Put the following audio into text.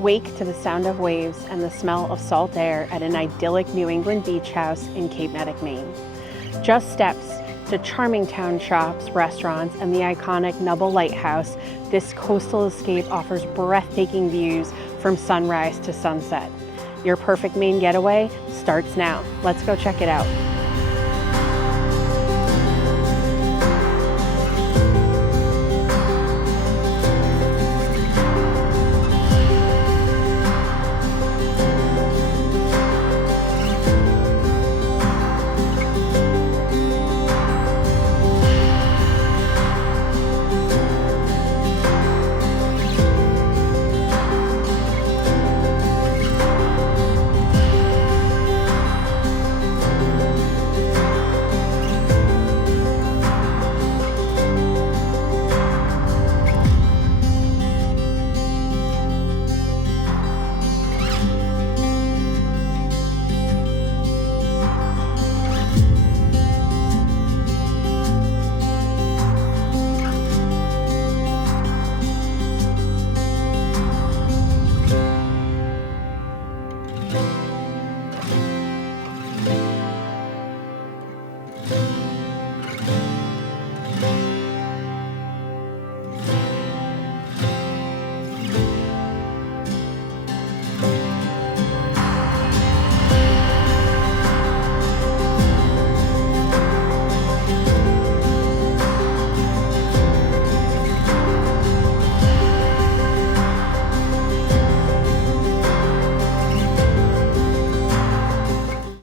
Wake to the sound of waves and the smell of salt air at an idyllic New England beach house in Cape Neddick, Maine. Just steps to charming town shops, restaurants, and the iconic Nubble Lighthouse, this coastal escape offers breathtaking views from sunrise to sunset. Your perfect Maine getaway starts now. Let's go check it out.